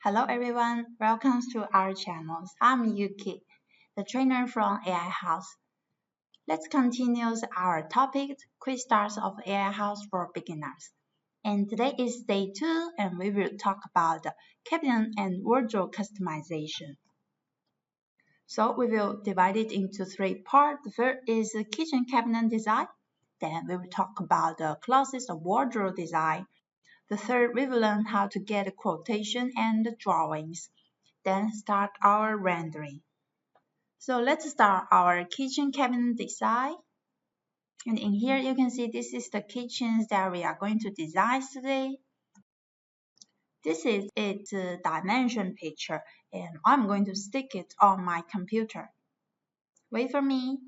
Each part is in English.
Hello everyone, welcome to our channel. I'm Yuki, the trainer from AiHouse. Let's continue our topic, quick starts of AiHouse for beginners. And today is day 2 and we will talk about cabinet and wardrobe customization. So we will divide it into 3 parts. The first is the kitchen cabinet design. Then we will talk about the closet or wardrobe design. The third, we will learn how to get a quotation and the drawings. Then start our rendering. So let's start our kitchen cabinet design. And in here you can see this is the kitchens that we are going to design today. This is its dimension picture and I'm going to stick it on my computer. Wait for me.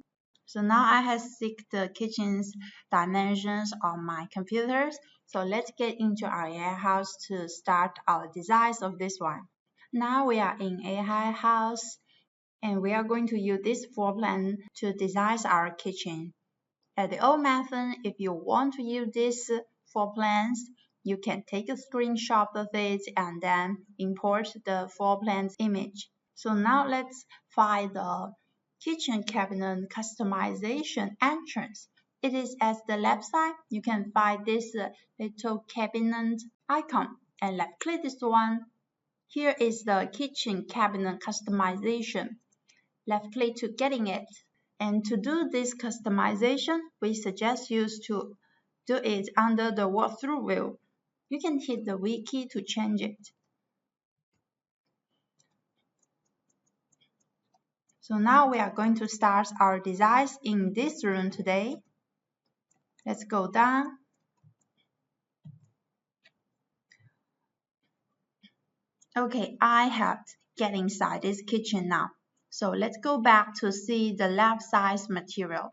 So now I have stick the kitchen's dimensions on my computers. So let's get into our AiHouse to start our designs of this one. Now we are in AiHouse and we are going to use this floor plan to design our kitchen. At the old method, if you want to use these floor plans, you can take a screenshot of it and then import the floor plan's image. So now let's find the kitchen cabinet customization entrance. It is at the left side. You can find this little cabinet icon and left click this one. Here is the kitchen cabinet customization. Left click to getting it. And to do this customization, we suggest you to do it under the walkthrough view. You can hit the V key to change it. So now we are going to start our designs in this room today. Let's go down. Okay, I have get inside this kitchen now. So let's go back to see the left side material.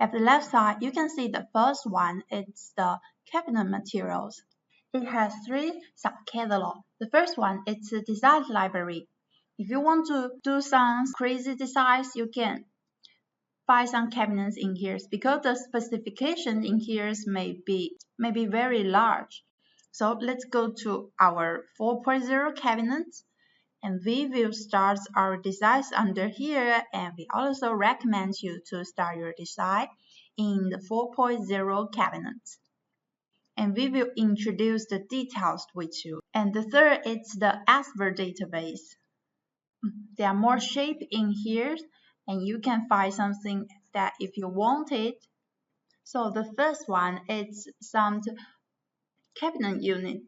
At the left side, you can see the first one, it's the cabinet materials. It has 3 subcatalogs. The first one, it's a design library. If you want to do some crazy designs, you can find some cabinets in here because the specification in here may be very large. So let's go to our 4.0 cabinets and we will start our designs under here, and we also recommend you to start your design in the 4.0 cabinet. And we will introduce the details with you. And the third is the expert database. There are more shapes in here and you can find something that if you want it. So the first one is some cabinet unit.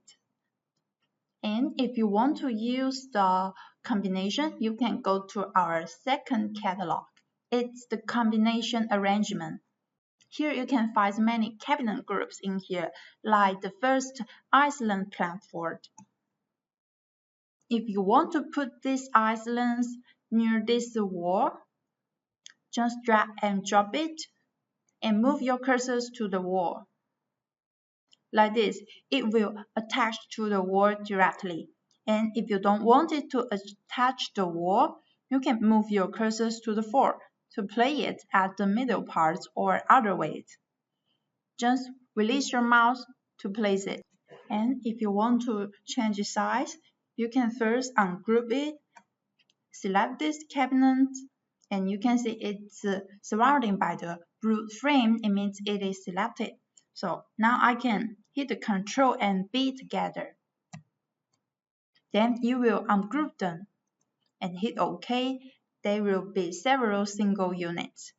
And if you want to use the combination, you can go to our second catalog. It's the combination arrangement. Here you can find many cabinet groups in here, like the first Iceland platform. If you want to put these islands near this wall, just drag and drop it and move your cursors to the wall. Like this, it will attach to the wall directly. And if you don't want it to attach the wall, you can move your cursors to the floor to play it at the middle parts or other ways. Just release your mouse to place it. And if you want to change the size, you can first ungroup it, select this cabinet, and you can see it's surrounded by the blue frame. It means it is selected. So now I can hit the Ctrl and B together. Then you will ungroup them and hit OK. There will be several single units.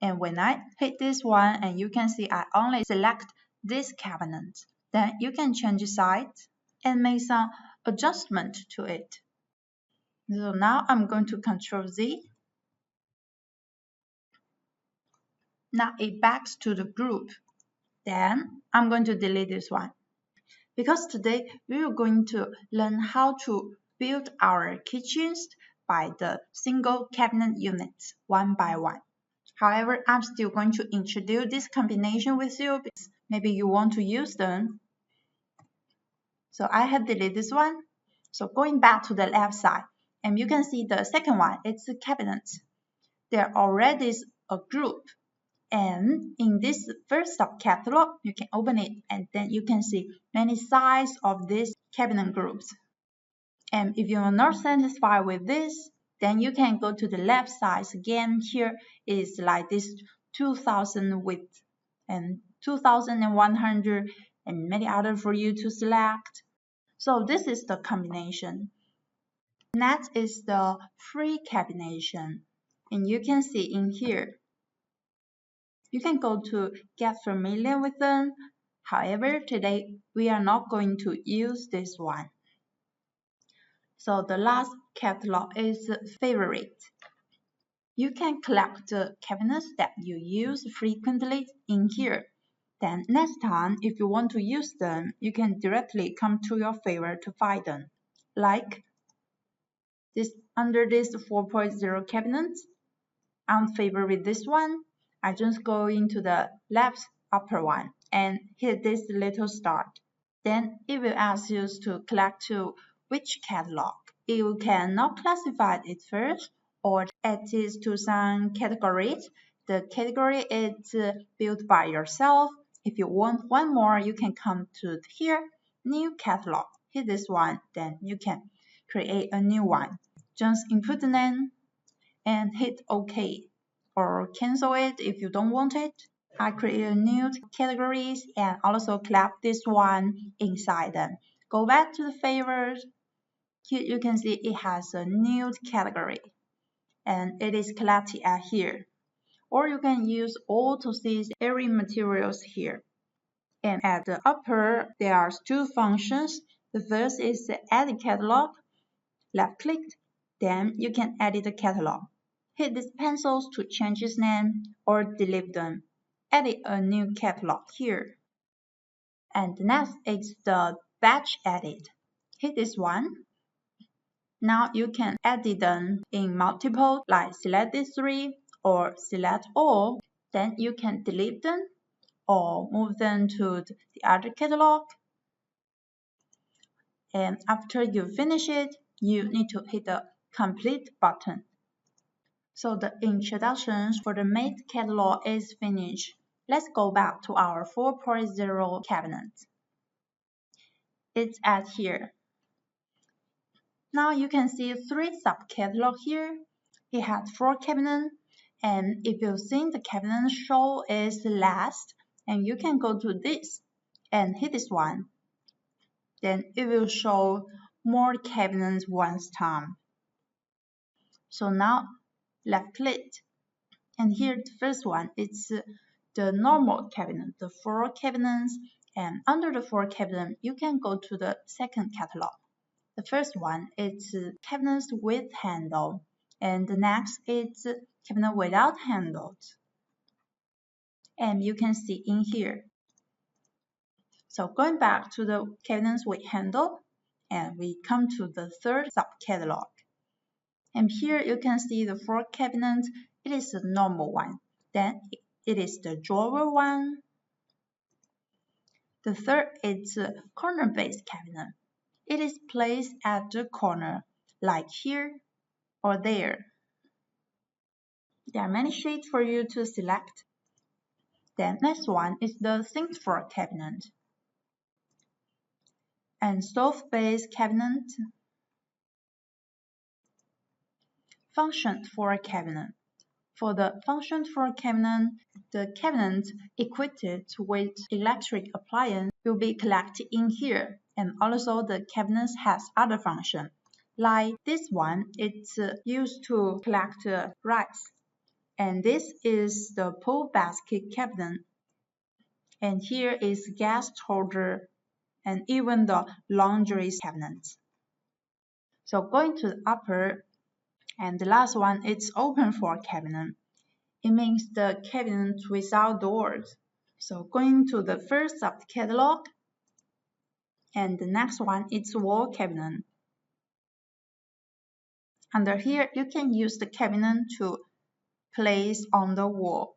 And when I hit this one, and you can see I only select this cabinet, then you can change the size and make some adjustment to it. So now I'm going to Ctrl Z. Now it backs to the group. Then I'm going to delete this one. Because today we are going to learn how to build our kitchens by the single cabinet units one by one. However, I'm still going to introduce this combination with you because maybe you want to use them. So I have deleted this one. So going back to the left side, and you can see the second one, it's the cabinets. There already is a group. And in this first subcatalog, you can open it and then you can see many sizes of this cabinet groups. And if you are not satisfied with this, then you can go to the left side again. Here is like this 2000 width and 2100 and many other for you to select. So this is the combination. Next is the free combination. And you can see in here, you can go to get familiar with them. However, today we are not going to use this one. So the last catalog is favorite. You can collect the cabinets that you use frequently in here. Then next time, if you want to use them, you can directly come to your favorite to find them. Like this under this 4.0 cabinet, I'm favorite this one. I just go into the left upper one and hit this little start. Then it will ask you to collect to which catalog. You can not classify it first or add it to some categories. The category is built by yourself. If you want one more, you can come to here, new catalog. Hit this one, then you can create a new one. Just input the name and hit OK or cancel it if you don't want it. I create new categories and also collect this one inside them. Go back to the favorites. Here you can see it has a new category and it is collected at here. Or you can use all to see every materials here. And at the upper, there are two functions. The first is the edit catalog. Left click, then you can edit the catalog. Hit these pencils to change its name or delete them. Edit a new catalog here. And next is the batch edit. Hit this one. Now you can edit them in multiple, like select these three or select all. Then you can delete them or move them to the other catalog. And after you finish it, you need to hit the complete button. So the introduction for the main catalog is finished. Let's go back to our 4.0 cabinet. It's at here. Now you can see three subcatalog here. It has 4 cabinets, and if you think the cabinet show is last, and you can go to this and hit this one. Then it will show more cabinets once time. So now left click, and here the first one, it's the normal cabinet, the 4 cabinets, and under the 4 cabinet, you can go to the second catalog. The first one is cabinets with handle, and the next is cabinet without handles. And you can see in here. So going back to the cabinets with handle, and we come to the third subcatalog. And here you can see the 4 cabinets. It is the normal one. Then it is the drawer one. The third is the corner-based cabinet. It is placed at the corner, like here or there. There are many shades for you to select. Then next one is the sink floor cabinet and stove base cabinet, function floor cabinet. For the function floor cabinet, the cabinet equipped with electric appliance will be collected in here, and also the cabinet has other function. Like this one, it's used to collect rice. And this is the pull basket cabinet. And here is gas holder and even the laundry cabinet. So going to the upper, and the last one, it's open floor cabinet. It means the cabinet without doors. So going to the first subcatalog, and the next one, it's wall cabinet. Under here, you can use the cabinet to place on the wall.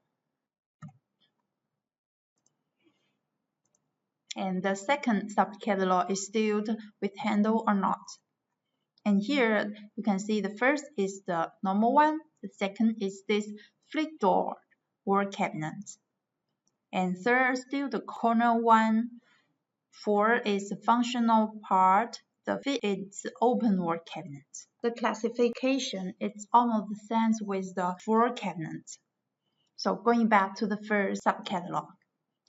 And the second subcatalog is still with handle or not. And here you can see the first is the normal one, the second is this flip door wall cabinet. And third, still the corner one. 4 is the functional part. The 5 is the open wall cabinet. The classification is almost the same with the 4 cabinets. So going back to the first subcatalog.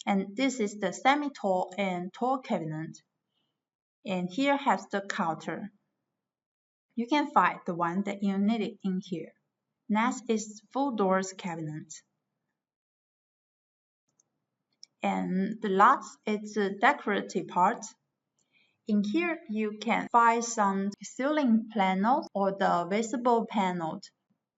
And this is the semi-tall and tall cabinet. And here has the counter. You can find the one that you needed in here. Next is full doors cabinet. And the last is the decorative part. In here, you can find some ceiling panels or the visible panels.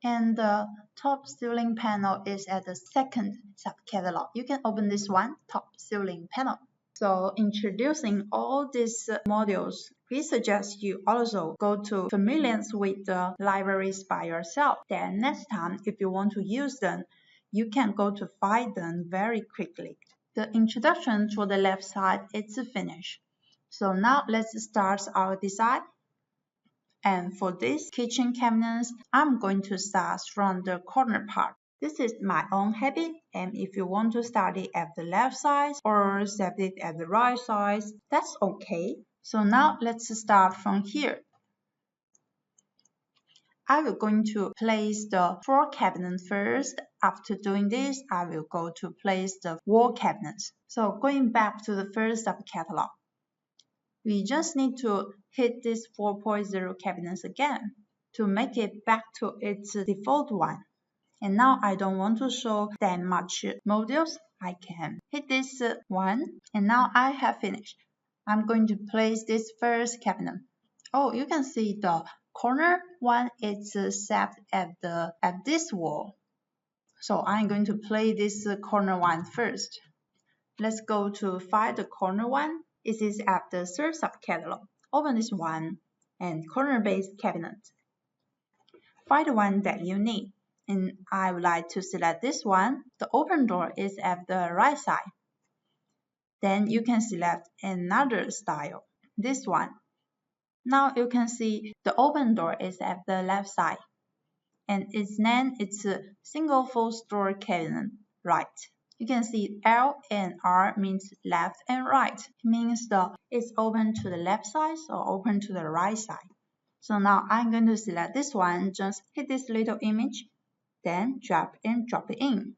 And the top ceiling panel is at the second subcatalog. You can open this one, top ceiling panel. So introducing all these modules, we suggest you also go to familiar with the libraries by yourself. Then next time, if you want to use them, you can go to find them very quickly. The introduction to the left side is finished. So now let's start our design. And for this kitchen cabinets, I'm going to start from the corner part. This is my own habit, and if you want to start it at the left side or set it at the right side, that's okay. So now let's start from here. I will going to place the floor cabinet first. After doing this, I will go to place the wall cabinets. So going back to the first subcatalog. We just need to hit this 4.0 cabinets again to make it back to its default one. And now I don't want to show that much modules. I can hit this one, and now I have finished. I'm going to place this first cabinet. Oh, you can see the corner one is set at this wall. So I'm going to play this corner one first. Let's go to find the corner one. It is at the third subcatalog. Open this one and corner-based cabinet. Find the one that you need. And I would like to select this one. The open door is at the right side. Then you can select another style, this one. Now you can see the open door is at the left side. And its name is a single full store cabinet, right? You can see L and R means left and right. It means it's open to the left side or open to the right side. So now I'm going to select this one, just hit this little image, then drag and drop it in.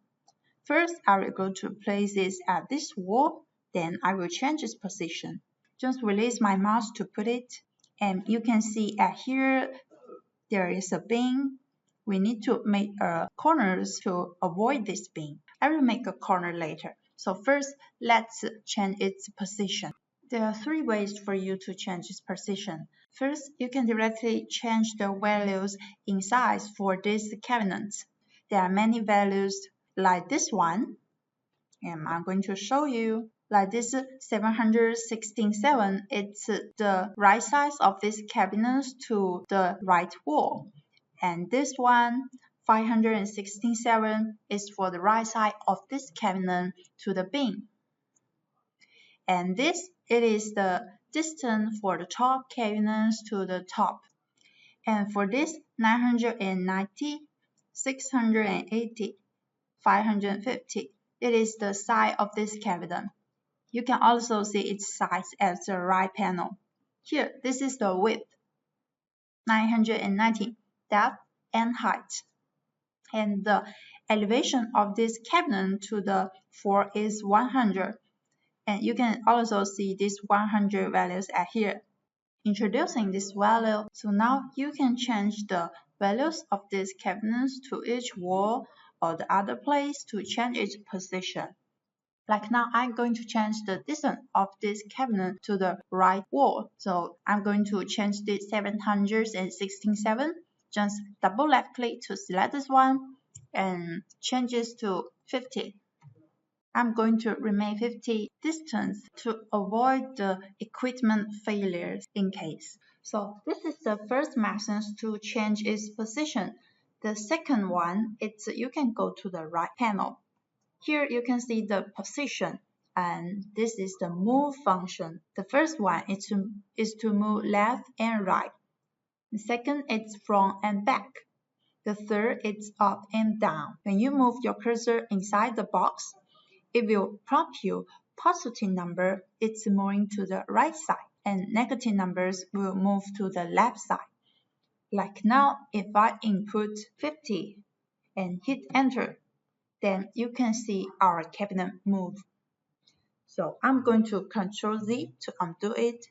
First, I will go to place this at this wall, then I will change its position. Just release my mouse to put it, and you can see at here, there is a bin. We need to make corners to avoid this bin. I will make a corner later. So first, let's change its position. There are 3 ways for you to change its position. First, you can directly change the values in size for this cabinet. There are many values like this one, and I'm going to show you. Like this 716.7, it's the right size of this cabinet to the right wall. And this one, 516.7, is for the right side of this cabinet to the bin. And this, it is the distance for the top cabinets to the top. And for this, 990, 680, 550, it is the size of this cabinet. You can also see its size at the right panel. Here, this is the width, 990, depth and height. And the elevation of this cabinet to the floor is 100. And you can also see these 100 values at here. Introducing this value, so now you can change the values of these cabinets to each wall or the other place to change its position. Like now, I'm going to change the distance of this cabinet to the right wall. So I'm going to change this 716.7. Just double left click to select this one and change this to 50. I'm going to remain 50 distance to avoid the equipment failures in case. So this is the first method to change its position. The second one is you can go to the right panel. Here you can see the position, and this is the move function. The first one is to move left and right. The second is front and back. The third is up and down. When you move your cursor inside the box, it will prompt you positive number, it's moving to the right side, and negative numbers will move to the left side. Like now, if I input 50 and hit enter, then you can see our cabinet move. So I'm going to Ctrl Z to undo it.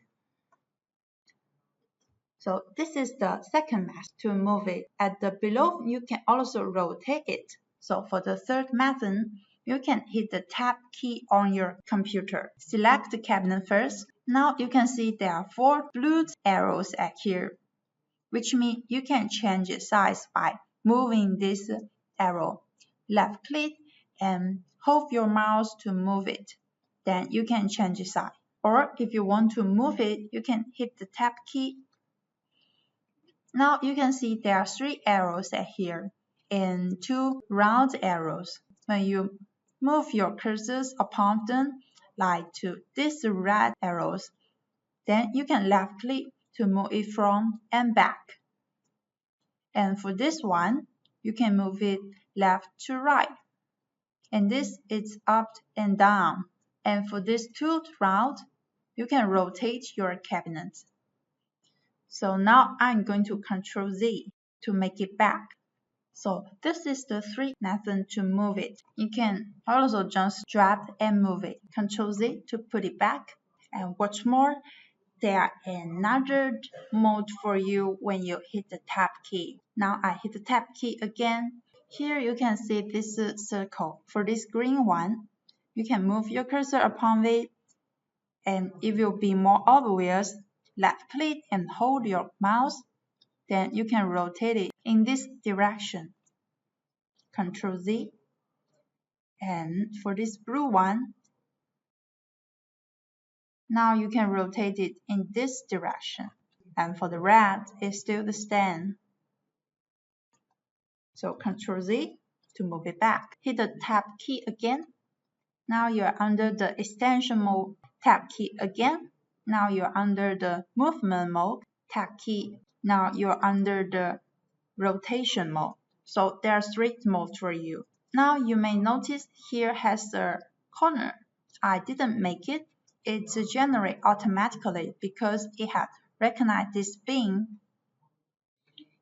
So this is the second method to move it. At the below, you can also rotate it. So for the third method, you can hit the Tab key on your computer. Select the cabinet first. Now you can see there are 4 blue arrows at here, which means you can change its size by moving this arrow. Left click and hold your mouse to move it. Then you can change its size. Or if you want to move it, you can hit the Tab key. Now you can see there are 3 arrows at here and 2 round arrows. When you move your cursors upon them, like to these red arrows, then you can left click to move it front and back. And for this one, you can move it left to right. And this is up and down. And for this 2 round, you can rotate your cabinet. So now I'm going to Ctrl Z to make it back. So this is the 3 method to move it. You can also just drag and move it. Ctrl Z to put it back. And what's more, there are another mode for you when you hit the Tab key. Now I hit the Tab key again. Here you can see this circle. For this green one, you can move your cursor upon it, and it will be more obvious. Left click and hold your mouse, then you can rotate it in this direction. Ctrl Z. And for this blue one, now you can rotate it in this direction. And for the red, it's still the same. So Ctrl Z to move it back. Hit the Tab key again. Now you're under the extension mode. Tab key again. Now you're under the movement mode. Tab key. Now you're under the rotation mode. So there are 3 modes for you. Now you may notice here has a corner. I didn't make it. It's generated automatically because it had recognized this bin.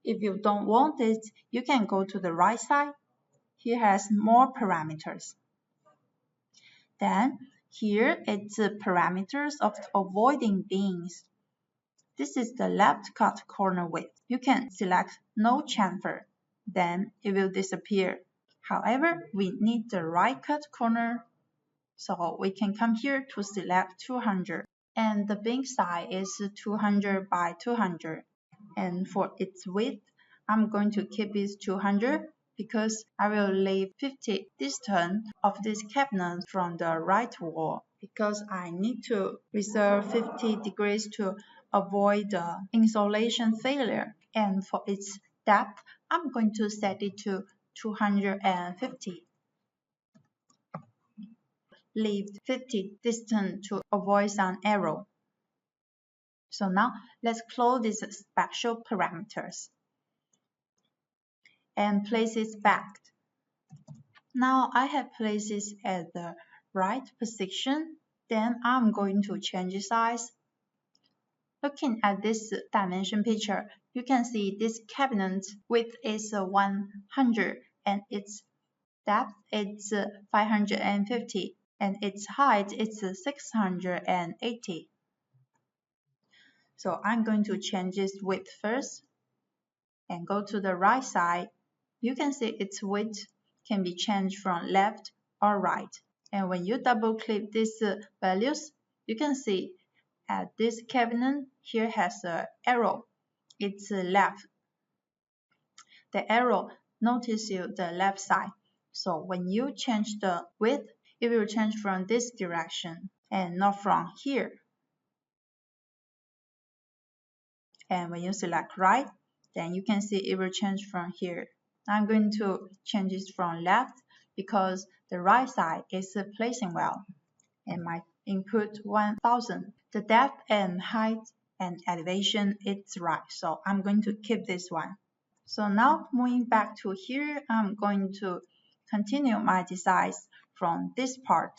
If you don't want it, you can go to the right side. Here has more parameters. Then here it's the parameters of avoiding bins. This is the left cut corner width. You can select no chamfer, then it will disappear. However, we need the right cut corner, so we can come here to select 200. And the bin size is 200 by 200. And for its width, I'm going to keep it 200 because I will leave 50 distance of this cabinet from the right wall because I need to reserve 50 degrees to avoid the insulation failure. And for its depth, I'm going to set it to 250. Leave 50 distance to avoid some error. So now let's close these special parameters and place it back. Now I have placed it at the right position. Then I'm going to change the size. Looking at this dimension picture, you can see this cabinet width is 100 and its depth is 550 and its height is 680. So I'm going to change its width first and go to the right side. You can see its width can be changed from left or right. And when you double click these values, you can see at this cabinet here has an arrow. It's left. The arrow notice you the left side. So when you change the width, it will change from this direction and not from here. And when you select right, then you can see it will change from here. I'm going to change it from left because the right side is placing well. And my input 1000. The depth and height and elevation is right. So I'm going to keep this one. So now moving back to here, I'm going to continue my designs from this part.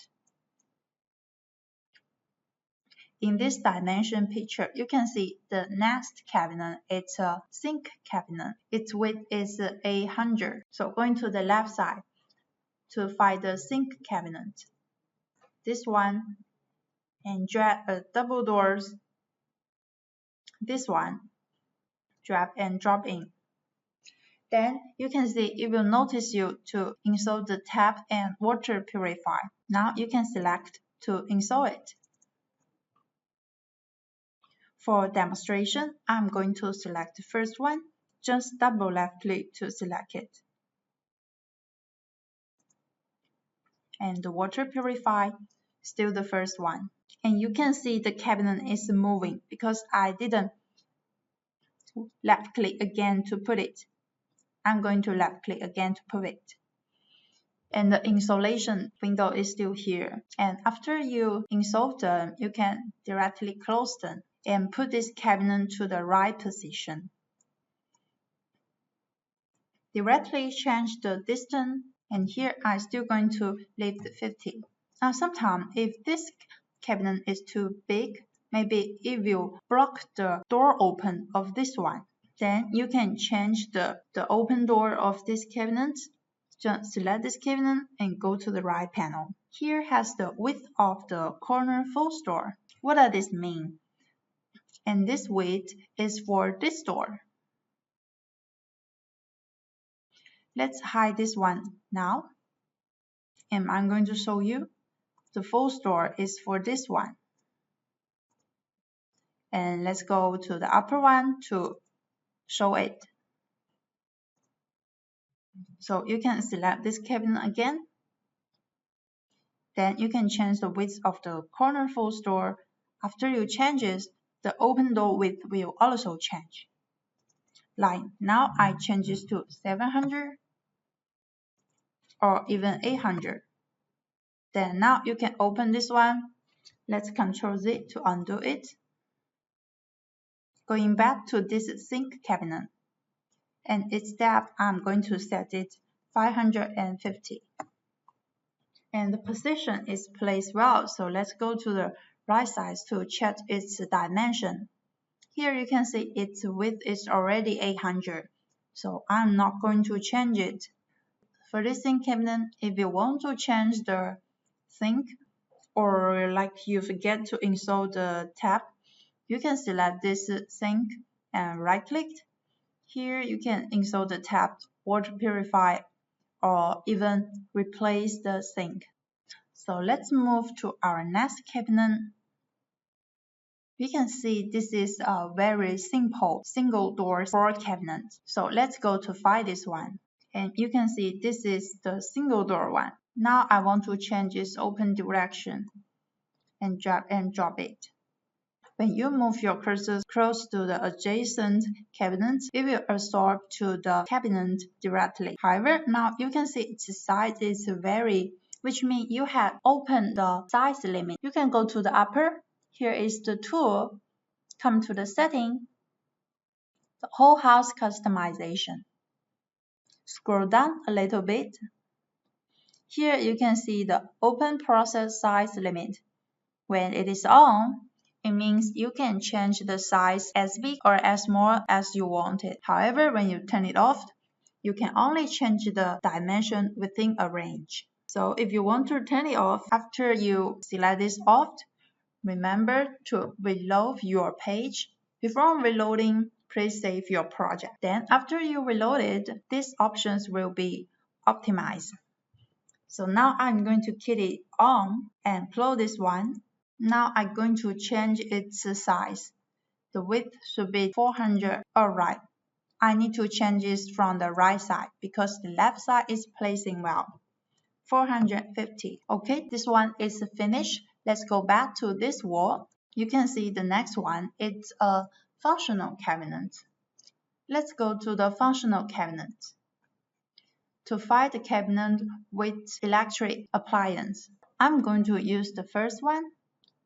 In this dimension picture, you can see the next cabinet. It's a sink cabinet. Its width is 800. So going to the left side to find the sink cabinet. This one, and drag double doors. This one, drag and drop in. Then you can see it will notice you to install the tap and water purifier. Now you can select to install it. For demonstration, I'm going to select the first one. Just double left click to select it. And the water purifier, still the first one. And you can see the cabinet is moving because I didn't left click again to put it. I'm going to left click again to put it. And the installation window is still here. And after you install them, you can directly close them and put this cabinet to the right position. Directly change the distance, and here I'm still going to leave the 50. Now sometimes if this cabinet is too big, maybe it will block the door open of this one. Then you can change the open door of this cabinet. Just select this cabinet and go to the right panel. Here has the width of the corner false door. What does this mean? And this width is for this door. Let's hide this one now. And I'm going to show you the false door is for this one. And let's go to the upper one to show it. So you can select this cabinet again. Then you can change the width of the corner false door. After you change it, the open door width will also change. Like now I change this to 700 or even 800. Then now you can open this one. Let's Ctrl Z to undo it. Going back to this sink cabinet. And its depth, I'm going to set it 550. And the position is placed well, so let's go to the right side to check its dimension. Here you can see its width is already 800, so I'm not going to change it. For this sink cabinet, if you want to change the sink, or like you forget to install the tap, you can select this sink and right click. Here you can install the tap, water purifier, or even replace the sink. So let's move to our next cabinet. We can see this is a very simple single door cabinet. So let's go to find this one. And you can see this is the single door one. Now I want to change its open direction and drag and drop it. When you move your cursor close to the adjacent cabinet, it will absorb to the cabinet directly. However, now you can see its size is vary, which means you have opened the size limit. You can go to the upper. Here is the tool. Come to the setting, the whole house customization. Scroll down a little bit. Here you can see the open process size limit. When it is on, it means you can change the size as big or as small as you want it. However, when you turn it off, you can only change the dimension within a range. So if you want to turn it off after you select this off, remember to reload your page. Before reloading, please save your project. Then after you reload it, these options will be optimized. So now I'm going to keep it on and close this one. Now I'm going to change its size. The width should be 400. Alright, I need to change this from the right side because the left side is placing well. 450. Okay, this one is finished. Let's go back to this wall. You can see the next one. It's a functional cabinet. Let's go to the functional cabinet. To find the cabinet with electric appliance, I'm going to use the first one.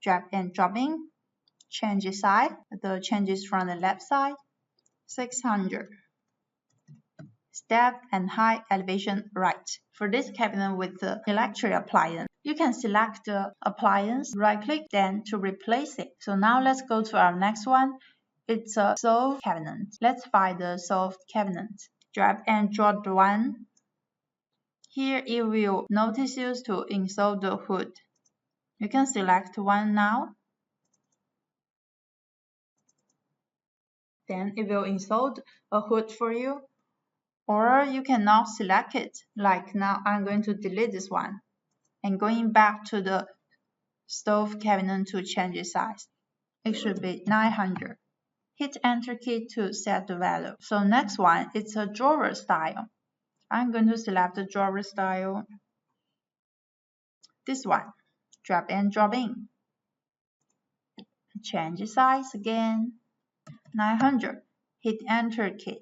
Drag and drop in, change the side, the changes from the left side, 600. Step and height elevation right. For this cabinet with the electric appliance, you can select the appliance, right-click, then to replace it. So now let's go to our next one. It's a soft cabinet. Let's find the soft cabinet. Drag and drop the one. Here it will notice you to install the hood. You can select one now. Then it will install a hood for you. Or you cannot select it. Like now I'm going to delete this one. And going back to the stove cabinet to change its size. It should be 900. Hit enter key to set the value. So next one, it's a drawer style. I'm going to select the drawer style. This one, drag and drop in. Change the size again, 900. Hit enter key.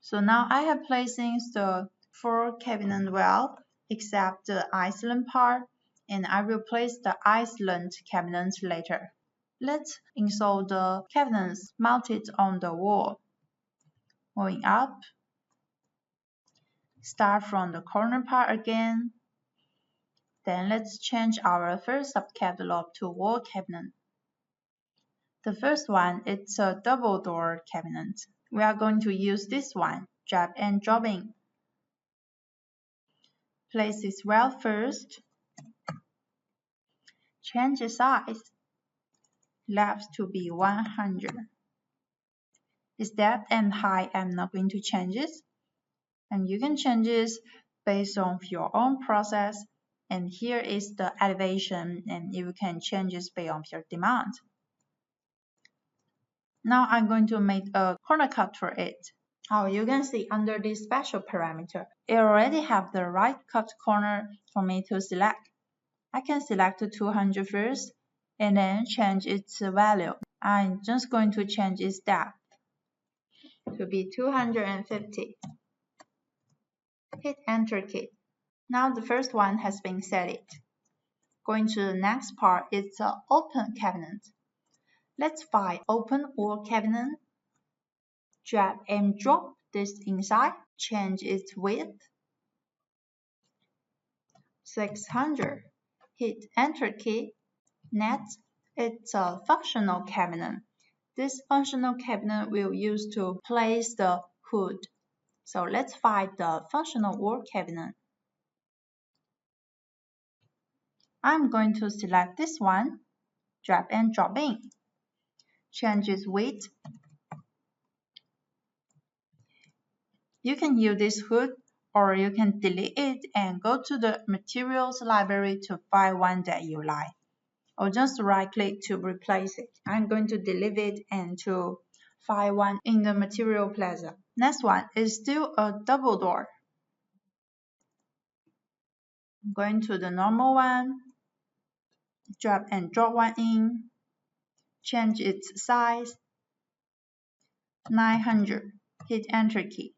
So now I have placing the 4 cabinet well, except the island part, and I will place the island cabinet later. Let's install the cabinets mounted on the wall. Moving up, start from the corner part again. Then let's change our first subcatalog to wall cabinet. The first one, it's a double door cabinet. We are going to use this one, drag and drop in. Place this well first. Change the size. Left to be 100. Its depth and height, I'm not going to change it. And you can change this based on your own process. And here is the elevation, and you can change this based on your demand. Now I'm going to make a corner cut for it. Oh, you can see under this special parameter, it already have the right cut corner for me to select. I can select 200 first and then change its value. I'm just going to change its depth to be 250. Hit enter key. Now the first one has been set. Going to the next part, it's an open cabinet. Let's find open wall cabinet. Drag and drop this inside. Change its width. 600. Hit enter key. Next, it's a functional cabinet. This functional cabinet will use to place the hood. So let's find the functional wall cabinet. I'm going to select this one. Drag and drop in. Change its width. You can use this hood or you can delete it and go to the materials library to find one that you like. Or just right click to replace it. I'm going to delete it and to find one in the material plaza. Next one is still a double door. I'm going to the normal one. Drag and drop one in. Change its size. 900. Hit enter key.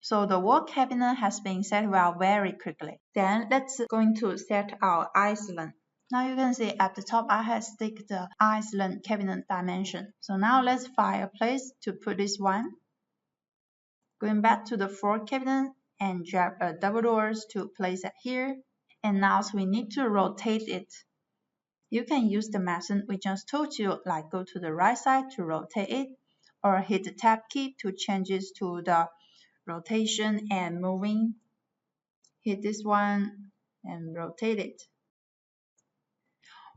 So the wall cabinet has been set well very quickly. Then let's going to set our island. Now you can see at the top I have stick the island cabinet dimension. So now let's find a place to put this one. Going back to the 4 cabinet and drag a double doors to place it here. And now we need to rotate it. You can use the method we just told you, like go to the right side to rotate it, or hit the tab key to change it to the rotation and moving. Hit this one and rotate it.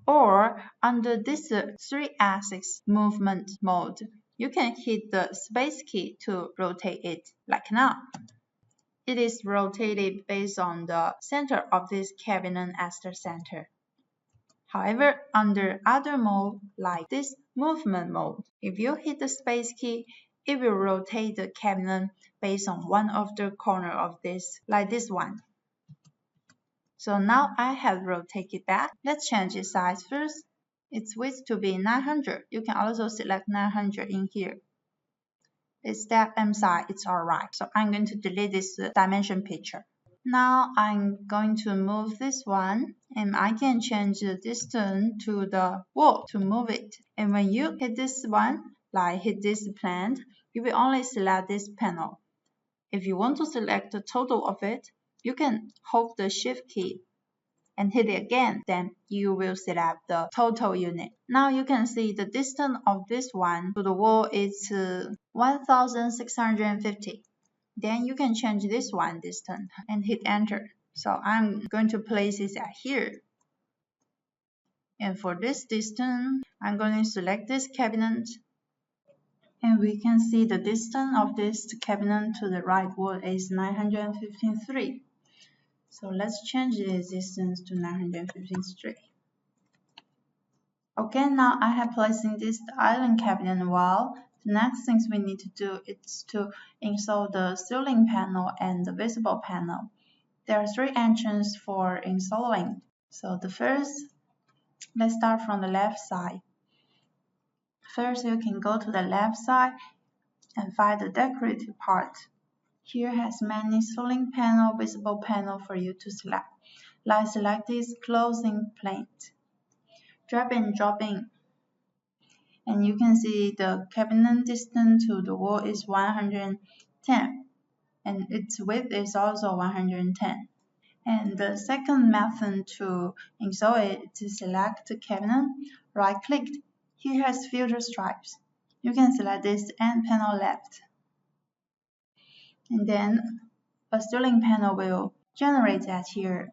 Or under this 3-axis movement mode, you can hit the space key to rotate it, like now. It is rotated based on the center of this cabinet as the center. However, under other mode, like this movement mode, if you hit the space key, it will rotate the cabinet based on one of the corner of this, like this one. So now I have rotated back. Let's change its size first. Its width to be 900. You can also select 900 in here. Its depth and size, it's alright. So I'm going to delete this dimension picture. Now I'm going to move this one, and I can change the distance to the wall to move it. And when you hit this one, like hit this plant, you will only select this panel. If you want to select the total of it, you can hold the Shift key and hit it again, then you will select the total unit. Now you can see the distance of this one to the wall is 1650. Then you can change this one distance and hit enter. So I'm going to place it at here. And for this distance, I'm going to select this cabinet. And we can see the distance of this cabinet to the right wall is 953. So let's change the distance to 953. Okay, now I have placing this island cabinet wall. The next things we need to do is to install the ceiling panel and the visible panel. There are 3 entrances for installing. So the first, let's start from the left side. First, you can go to the left side and find the decorative part. Here has many ceiling panel, visible panel for you to select. Like select this closing plate. Drag and drop in. And you can see the cabinet distance to the wall is 110. And its width is also 110. And the second method to install it is to select the cabinet, right-click. Here has filter stripes. You can select this and panel left. And then a ceiling panel will generate that here.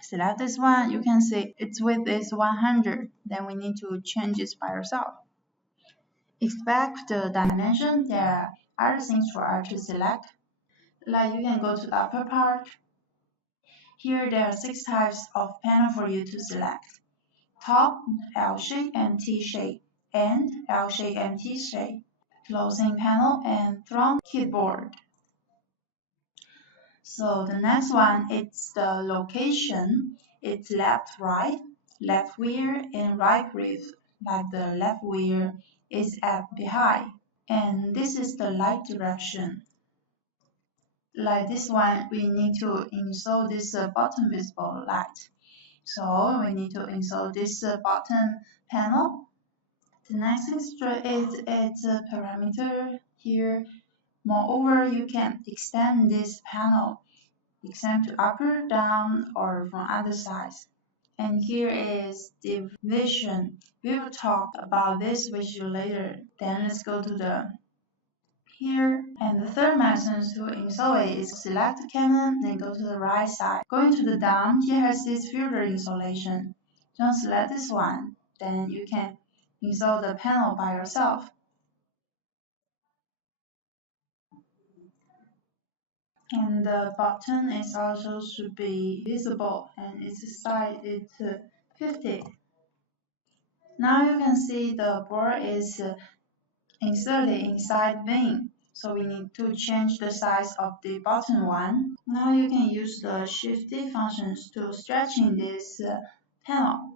Select this one, you can see its width is 100. Then we need to change it by yourself. Expect the dimension, there are other things for us to select. Like you can go to the upper part. Here there are 6 types of panel for you to select. Top, L shape and T shape, and L shape and T shape. Closing panel and front keyboard. So the next one is the location. It's left, right, left rear, and right rear. Like the left rear is at behind. And this is the light direction. Like this one, we need to install this bottom visible light. So we need to install this bottom panel. The next thing is its parameter here. Moreover, you can extend this panel, extend to upper, down, or from other sides. And here is the vision. We will talk about this with you later. Then let's go to the here. And the third method to install it is select the cabinet, then go to the right side. Going to the down, here has this filter installation. Just select this one, then you can install the panel by yourself. And the button is also should be visible and its size is 50. Now you can see the board is inserted inside bin. So we need to change the size of the bottom one. Now you can use the Shift+D functions to stretching this panel.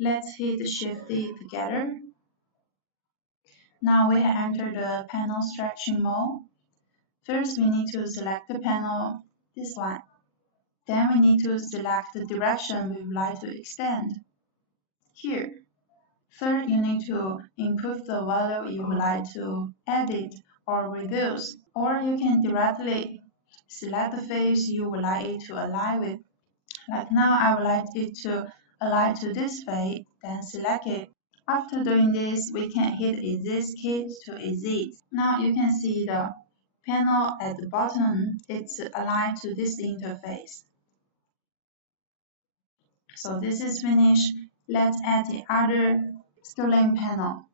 Let's hit Shift+D together. Now we have entered the panel stretching mode. First we need to select the panel, this one. Then we need to select the direction we would like to extend. Here. Third, you need to input the value you would like to edit or reduce, or you can directly select the face you would like it to align with. Like now, I would like it to align to this face, then select it. After doing this, we can hit Exit key to exit. Now you can see the panel at the bottom, it's aligned to this interface. So this is finished. Let's add the other ceiling panel.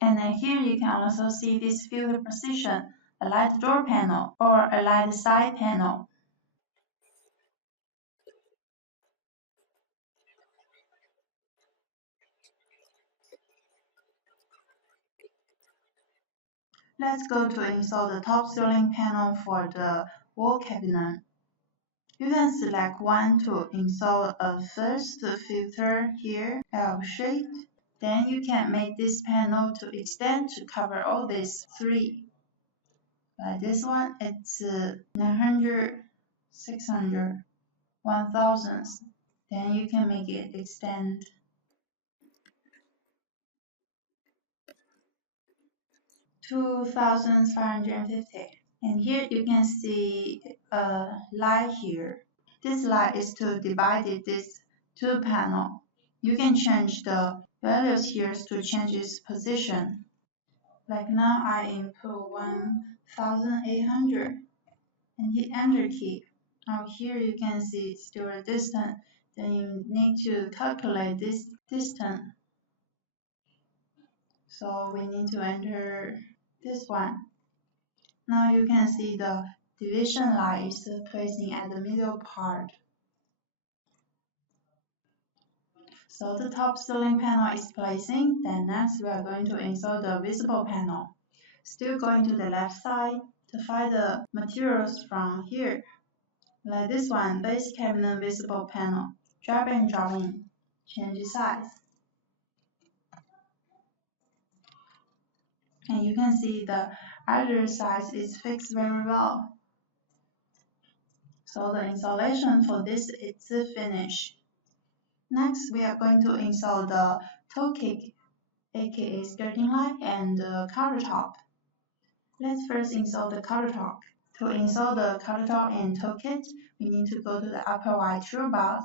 And then here you can also see this filter position, a light door panel or a light side panel. Let's go to install the top ceiling panel for the wall cabinet. You can select one to install a first filter here, L shape. Then you can make this panel to extend to cover all these 3. Like this one, it's 900. 600, 1000. Then you can make it extend 2550. And here you can see a line here. This line is to divide this two panel. You can change the values here to change its position. Like now I input 1800 and hit enter key. Now here you can see it's still a distance. Then you need to calculate this distance. So we need to enter this one. Now you can see the division line is placing at the middle part. So the top ceiling panel is placing. Then next we are going to install the visible panel. Still going to the left side to find the materials from here. Like this one, base cabinet visible panel. Drag and drop in. Change the size. And you can see the other size is fixed very well. So the installation for this is finished. Next, we are going to install the toe kick, aka skirting line, and the countertop. Let's first install the countertop. To install the countertop and toe kit, we need to go to the upper right toolbar.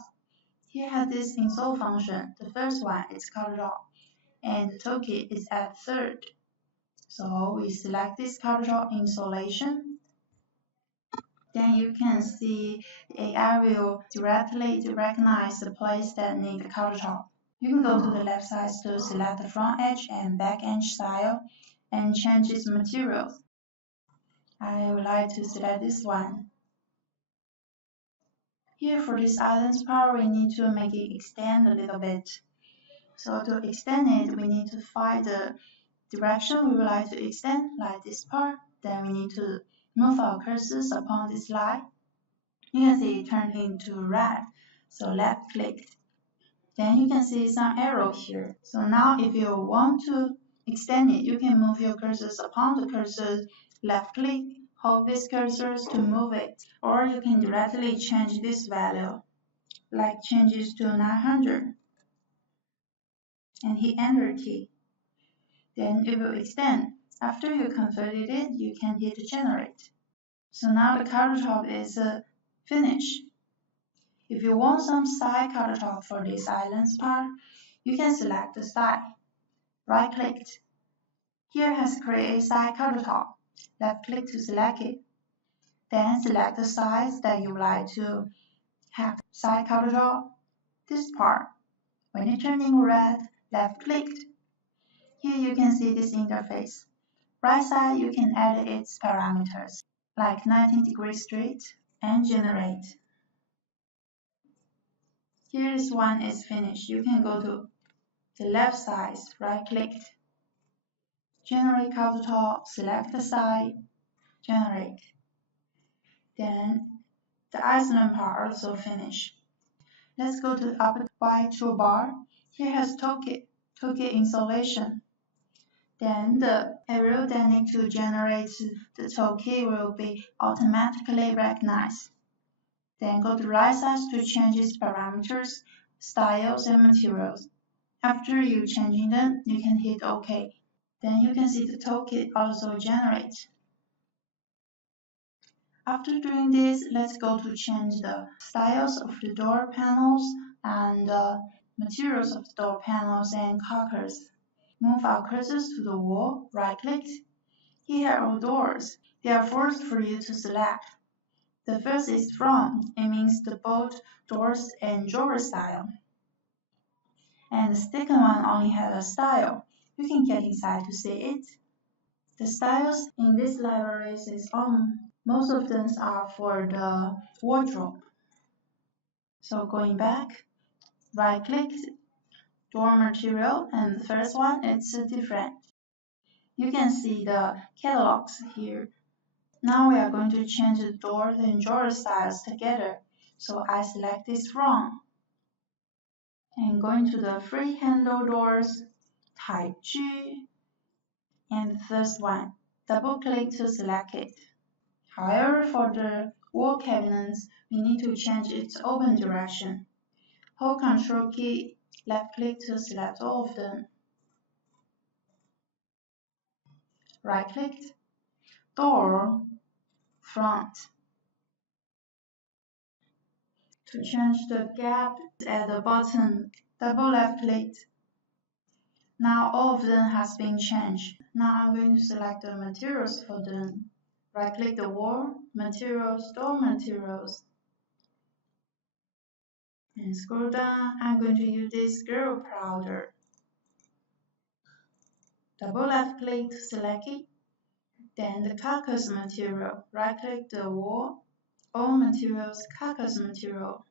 Here has this install function. The first one is countertop, and the toe kit is at third. So we select this countertop installation. Then you can see the AI will directly recognize the place that needs the countertop. You can go to the left side to select the front edge and back edge style and change its materials. I would like to select this one. Here for this island's part, we need to make it extend a little bit. So to extend it, we need to find the direction we would like to extend, like this part. Then we need to move our cursors upon this line. You can see it turned into red, so left click. Then you can see some arrow here. So now if you want to extend it, you can move your cursors upon the cursor, left click, hold this cursor to move it. Or you can directly change this value, like changes to 900, and hit enter key. Then it will extend. After you converted it, you can hit generate. So now the countertop is finished. If you want some style countertop for this island's part, you can select the style. Right-click. Here has create style countertop. Left-click to select it. Then select the size that you would like to have style countertop. This part. When it turning red, left-click. Here you can see this interface. Right side you can add its parameters, like 90 degrees straight, and generate. Here is one is finished. You can go to the left side, right-click. Generate countertop, select the side, generate. Then the island part also finished. Let's go to the upper right toolbar. Here has toolkit installation. Then the arrow that needs to generate the toolkit will be automatically recognized. Then go to right side to change its parameters, styles, and materials. After you changing them, you can hit OK. Then you can see the toolkit also generates. After doing this, let's go to change the styles of the door panels and the materials of the door panels and caulkers. Move our cursors to the wall, right-click. Here are doors. They are forced for you to select. The first is front. It means the both doors and drawer style. And the second one only has a style. You can get inside to see it. The styles in this library is most of them are for the wardrobe. So going back, right-click, door material, and the first one it's different. You can see the catalogs here. Now we are going to change the door and drawer styles together. So I select this front. And going to the free handle doors, type G, and the first one, double click to select it. However, for the wall cabinets, we need to change its open direction. Hold Ctrl key, left click to select all of them. Right click, door, front. To change the gap at the bottom, double left click. Now all of them has been changed. Now I'm going to select the materials for them. Right click the wall, materials, door materials. And scroll down, I'm going to use this girl powder. Double left click to select it. Then the carcass material. Right click the wall, all materials, carcass material.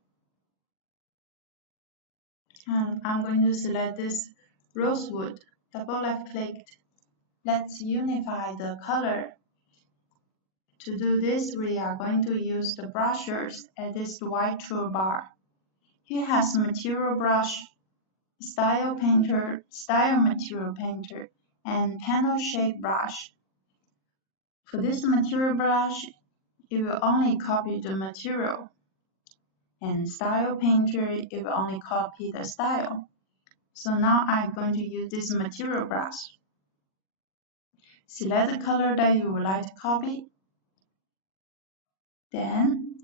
And I'm going to select this rosewood. Double left click. Let's unify the color. To do this, we are going to use the brushes at this white toolbar. Here has material brush, style painter, style material painter, and panel shape brush. For this material brush, you will only copy the material, and style painter, you will only copy the style. So now I'm going to use this material brush. Select the color that you would like to copy. Then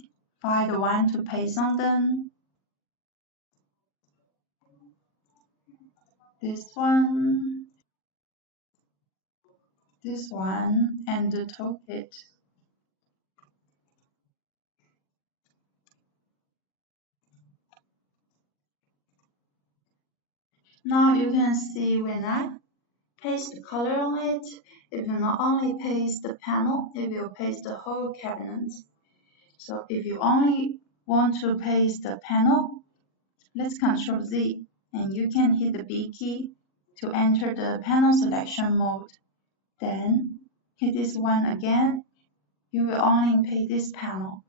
find the one to paste on them. This one, and the toolkit. Now you can see when I paste the color on it, it will not only paste the panel, it will paste the whole cabinet. So if you only want to paste the panel, let's Ctrl Z, and you can hit the B key to enter the panel selection mode. Then hit this one again, you will only paste this panel.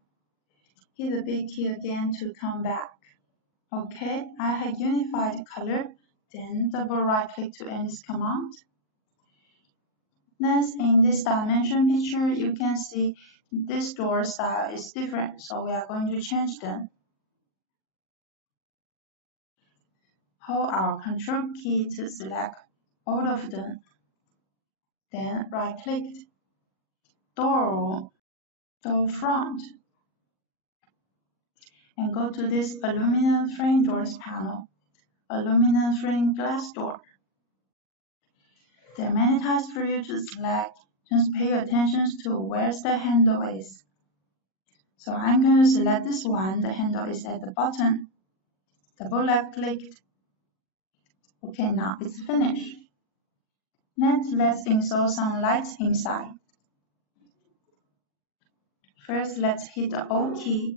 Hit the B key again to come back. Okay, I have unified the color, then double right click to end this command. Next, in this dimension picture, you can see this door style is different, so we are going to change them. Hold our Control key to select all of them. Then right click, door front, and go to this aluminum frame doors panel, aluminum frame glass door. There are many types for you to select, just pay attention to where the handle is. So I'm going to select this one, the handle is at the bottom. Double left click. Okay, now it's finished. Next, let's install some lights inside. First, let's hit the O key.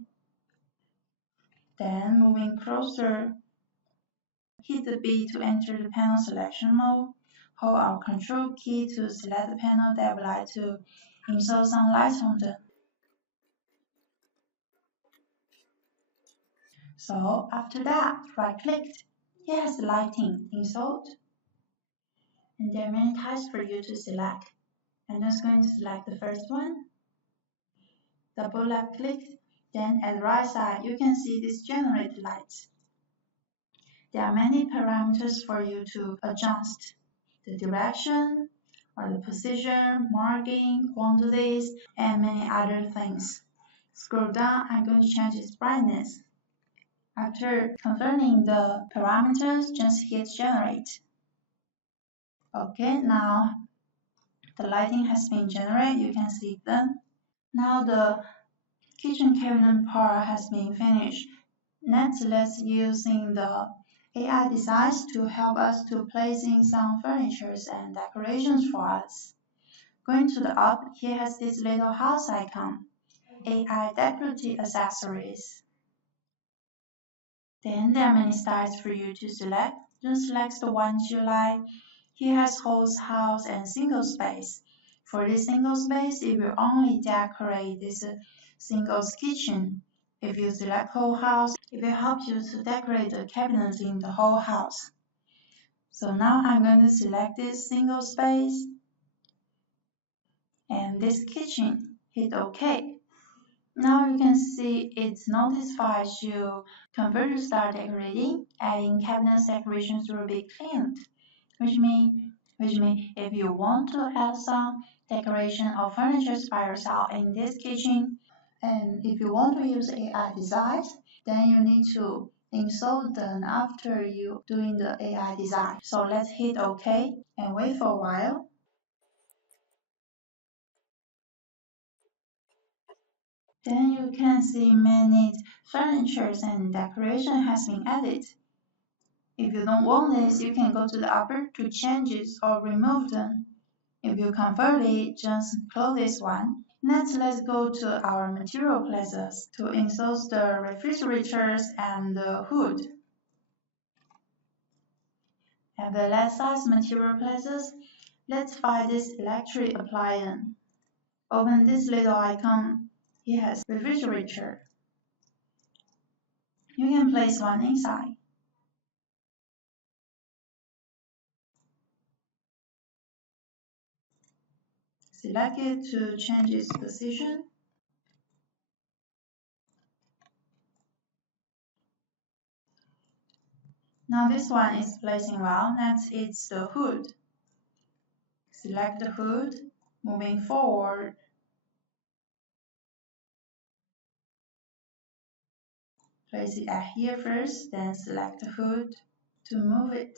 Then, moving closer, hit the B to enter the panel selection mode. Hold our Control key to select the panel that would like to install some lights on them. So after that, right-click. Here has lighting installed. And there are many types for you to select. I'm just going to select the first one. Double left click. Then at the right side, you can see this generate lights. There are many parameters for you to adjust. The direction, or the position, marking, quantities, and many other things. Scroll down, I'm going to change its brightness. After confirming the parameters, just hit generate. Okay, now the lighting has been generated, you can see them. Now the kitchen cabinet part has been finished. Next, let's using the AI designs to help us to placing some furniture and decorations for us. Going to the up, here has this little house icon, AI decorative accessories. Then there are many styles for you to select. Just select the ones you like. Here has host house and single space. For this single space, it will only decorate this single kitchen. If you select whole house, it will help you to decorate the cabinets in the whole house. So now I'm going to select this single space and this kitchen. hit OK. Now you can see it notifies you convert to start decorating, adding cabinet decorations will be cleaned, which means if you want to add some decoration or furniture by yourself in this kitchen, and if you want to use AI designs, then you need to install them after you doing the AI design. So let's hit OK and wait for a while. Then you can see many furniture and decoration has been added. If you don't want this, you can go to the upper to change it or remove them. If you convert it, just close this one. Next, let's go to our material places to install the refrigerators and the hood. At the left side material places, let's find this electric appliance. Open this little icon. It has refrigerator. You can place one inside. Select it to change its position. Now this one is placing well. Next it's the hood. Select the hood. Moving forward. Place it at here first, then select the hood to move it.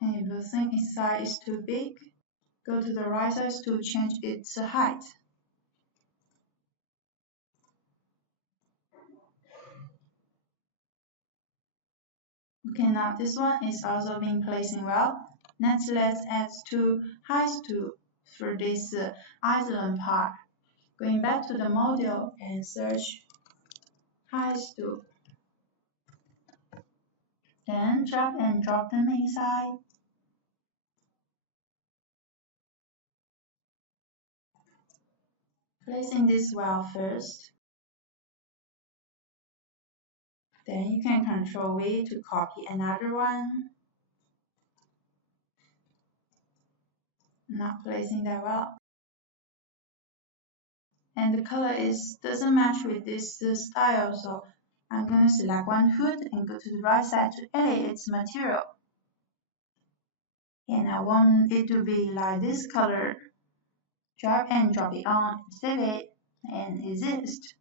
And if you think its size is too big, go to the right side to change its height. Okay, now this one is also being placing well. Next, let's add two heights for this island part. Going back to the model and search height tool. Then drag and drop them inside. Placing this well first. Then you can control V to copy another one. Not placing that well. And the color doesn't match with this style, so I'm going to select one hood and go to the right side to edit its material. And I want it to be like this color. Drag and drop it on, save it, and exist.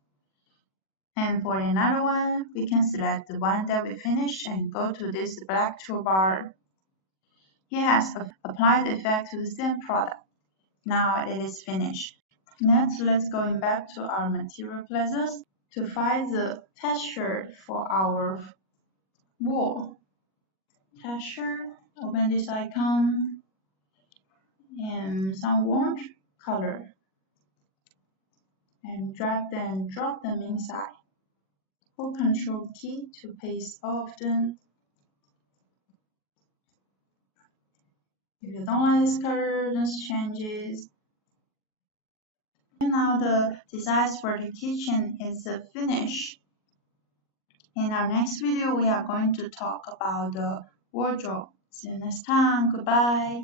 And for another one, we can select the one that we finished and go to this black toolbar. It has applied the effect to the same product. Now it is finished. Next, let's go back to our material places to find the texture for our wall. Texture, open this icon, and some orange color. And drag and drop them inside. Hold Control key to paste all of them. If you don't like this color, just change it. And now the designs for the kitchen is finished. In our next video, we are going to talk about the wardrobe. See you next time. Goodbye.